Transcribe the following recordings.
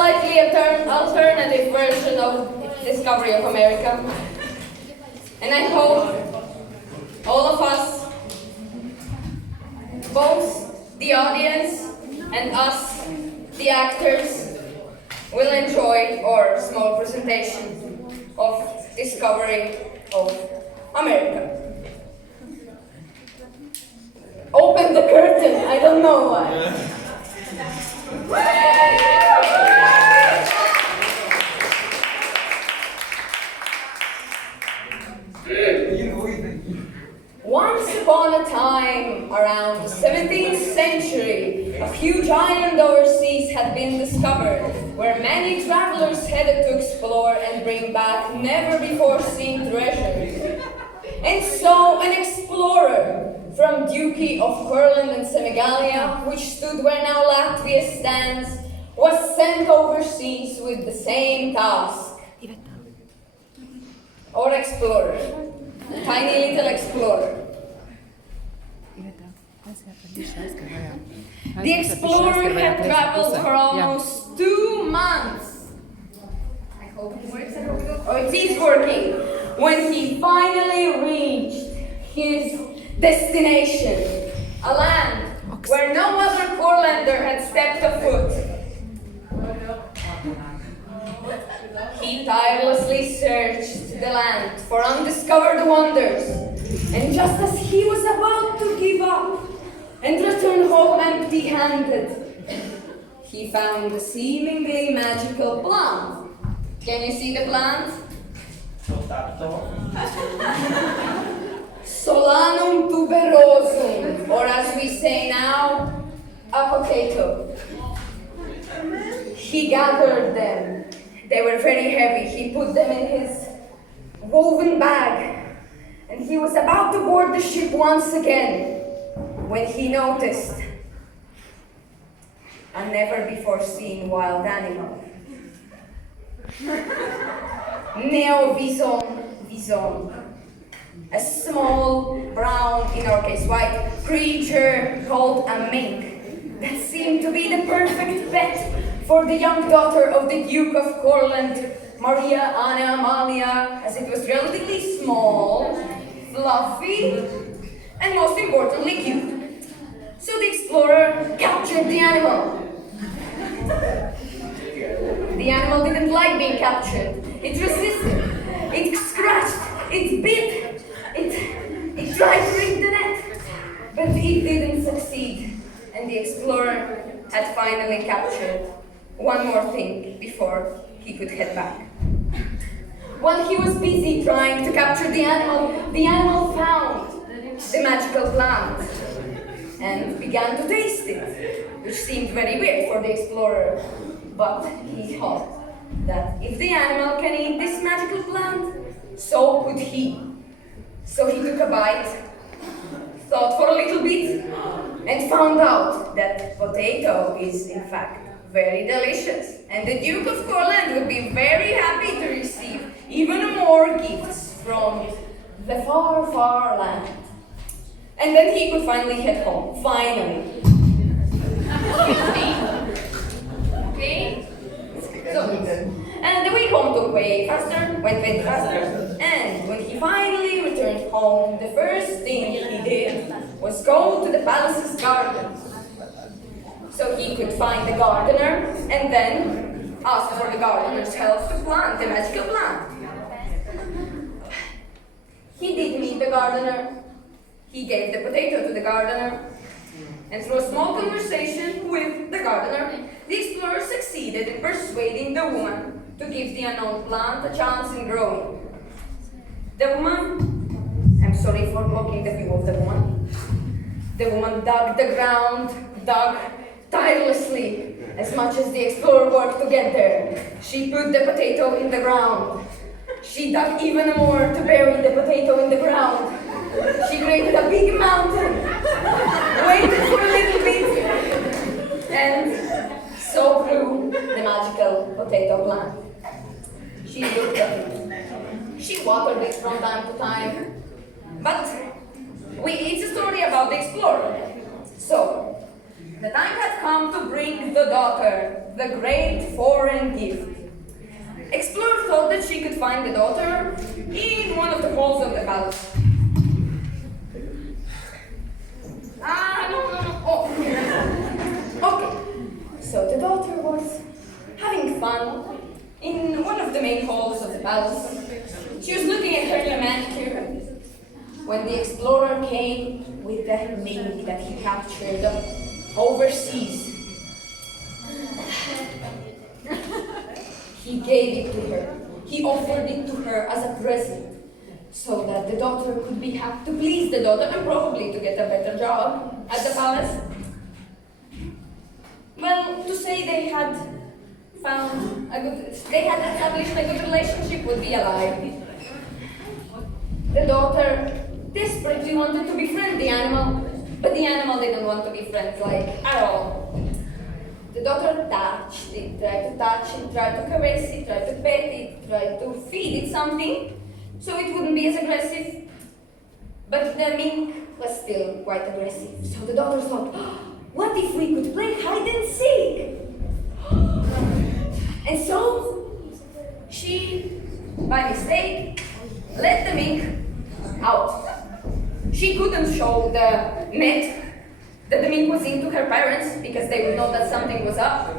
slightly alternative version of Discovery of America. And I hope all of us, both the audience and us, the actors, will enjoy our small presentation of Discovery of America. Open the curtain, I don't know why. Once upon a time, around the 17th century, a huge island overseas had been discovered, where many travelers headed to explore and bring back never-before-seen treasures. And so, an explorer from Duchy of Curland and Semigalia, which stood where now Latvia stands, was sent overseas with the same task. Or explorer. A tiny little explorer. The explorer had traveled for almost 2 months. I hope it works. Oh, it is working. When he finally reached his destination, a land where no other Curlander had stepped a foot. He tirelessly searched the land for undiscovered wonders, and just as he was about to give up and return home empty-handed, he found a seemingly magical plant. Can you see the plant? Solanum tuberosum, or as we say now, a potato. He gathered them. They were very heavy. He put them in his woven bag, and he was about to board the ship once again when he noticed a never-before-seen wild animal. Neovison, a small, brown, in our case white, creature called a mink that seemed to be the perfect pet for the young daughter of the Duke of Curland, Maria Anna Amalia, as it was relatively small, fluffy, and most importantly cute. So the explorer captured the animal. The animal didn't like being captured. It resisted. It scratched. It bit. It tried to rig the net. But it didn't succeed. And the explorer had finally captured one more thing before he could head back. While he was busy trying to capture the animal found the magical plant and began to taste it, which seemed very weird for the explorer. But he thought that if the animal can eat this magical plant, so could he. So he took a bite, thought for a little bit, and found out that potato is in fact very delicious, and the Duke of Curland would be very happy to receive even more gifts from the far, far land. And then he could finally head home. Finally. Okay? So, and the way home took went way faster. And when he finally returned home, the first thing he did was go to the palace's garden. So he could find the gardener and then ask for the gardener's help to plant the magical plant. He did meet the gardener. He gave the potato to the gardener. And through a small conversation with the gardener, the explorer succeeded in persuading the woman to give the unknown plant a chance in growing. The woman, I'm sorry for blocking the view of the woman. The woman dug the ground, dug tirelessly, as much as the explorer worked to get there. She put the potato in the ground. She dug even more to bury the potato in the ground. She created a big mountain, waited for a little bit, and so grew the magical potato plant. She looked at it. She watered it from time to time. But it's a story about the explorer. So, The time had come to bring the daughter the great foreign gift. Explorer thought that she could find the daughter in one of the halls of the palace. No. Oh. Okay. So the daughter was having fun in one of the main halls of the palace. She was looking at her new manicure when the explorer came with the mink that he captured overseas. He gave it to her. He offered it to her as a present so that the daughter could be happy to please the daughter and probably to get a better job at the palace. Well, to say they had established a good relationship would be a lie. The daughter desperately wanted to befriend the animal, but the animal didn't want to be friends at all. The daughter touched it, tried to touch it, tried to caress it, tried to pet it, tried to feed it something so it wouldn't be as aggressive. But the mink was still quite aggressive. So the daughter thought, what if we could play hide and seek? And so she, by mistake, let the mink out. She couldn't show the net that the mink was into her parents because they would know that something was up.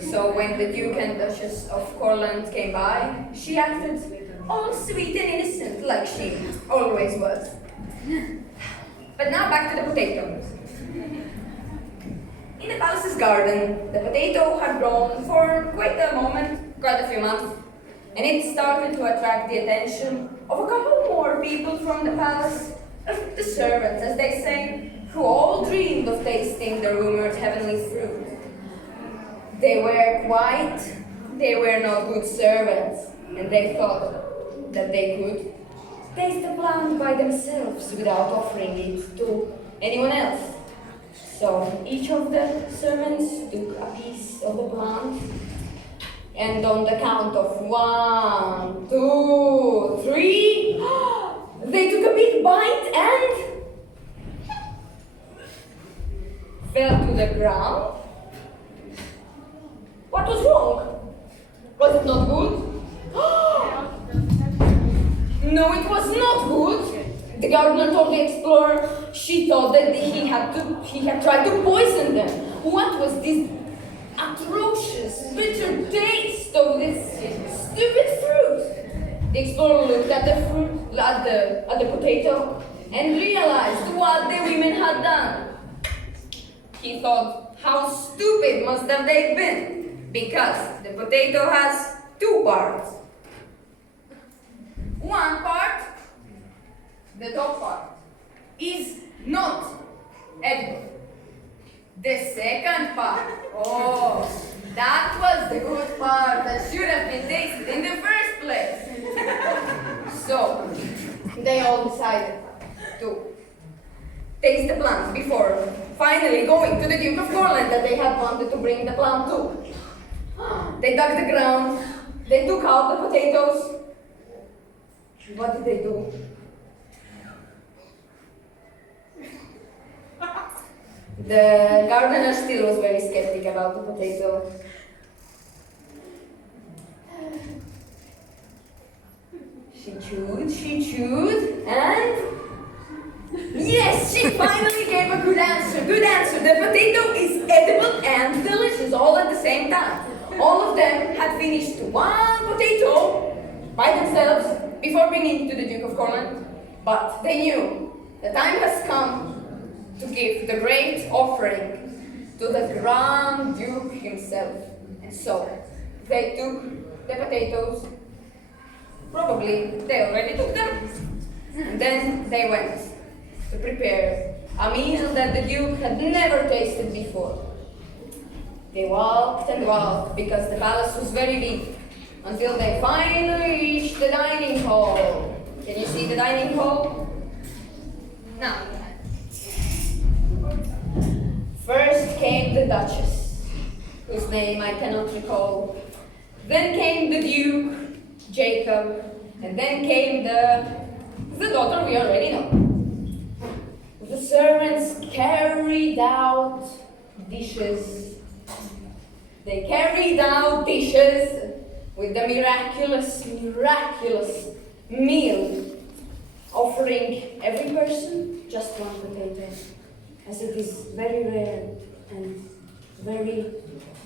So when the Duke and Duchess of Courland came by, she acted all sweet and innocent like she always was. But now back to the potato. In the palace's garden, the potato had grown for quite a few months, and it started to attract the attention of a couple more people from the palace, the servants, as they say, who all dreamed of tasting the rumored heavenly fruit. They were not good servants, and they thought that they could taste the plant by themselves without offering it to anyone else. So each of the servants took a piece of the plant, and on the count of 1, 2, 3, they took a big bite and fell to the ground. What was wrong? Was it not good? No, it was not good. The gardener told the explorer she thought that he had tried to poison them. What was this atrocious, bitter taste of this stupid fruit? The explorer looked at the fruit, at the potato, and realized what the women had done. He thought, how stupid must have they been, because the potato has 2 parts. One part, the top part, is not edible. The second part, that was the good part that should have been tasted in the first place. So, they all decided to taste the plant before finally going to the Duke of Courland that they had wanted to bring the plant to. They dug the ground, they took out the potatoes. What did they do? The gardener still was very skeptic about the potato. She chewed, and yes, she finally gave a good answer. Good answer. The potato is edible and delicious all at the same time. All of them had finished 1 potato by themselves before bringing it to the Duke of Courland, but they knew the time has come to give the great offering to the Grand Duke himself. And so they took the potatoes, probably they already took them, and then they went to prepare a meal that the Duke had never tasted before. They walked and walked because the palace was very big, until they finally reached the dining hall. Can you see the dining hall? Now, first came the Duchess, whose name I cannot recall. Then came the Duke, Jacob, and then came the daughter we already know. The servants carried out dishes. They carried out dishes with the miraculous meal, offering every person just one potato, as it is very rare and very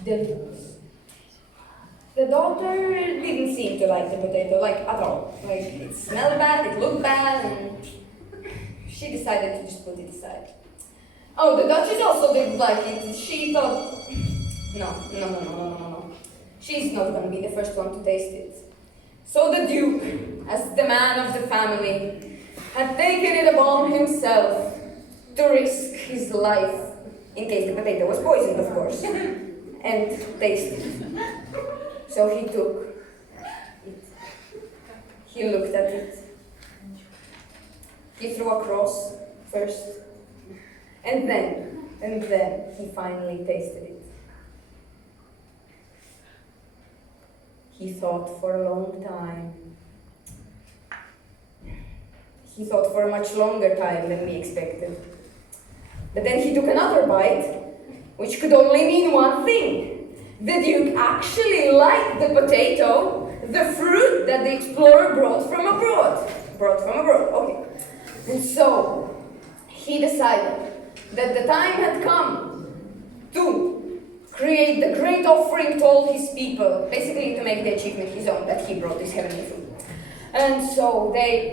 delicious. The daughter didn't seem to like the potato, like at all. Like, it smelled bad, it looked bad, and she decided to just put it aside. Oh, the Duchess also didn't like it. She thought, no. She's not going to be the first one to taste it. So the Duke, as the man of the family, had taken it upon himself to risk his life, in case the potato was poisoned, of course, and taste it. So he took it. He looked at it. He threw a cross first, and then he finally tasted it. He thought for a long time. He thought for a much longer time than we expected. But then he took another bite, which could only mean one thing. The Duke actually liked the potato, the fruit that the explorer brought from abroad. Okay. And so, he decided that the time had come to create the great offering to all his people, basically to make the achievement his own, that he brought this heavenly food. And so they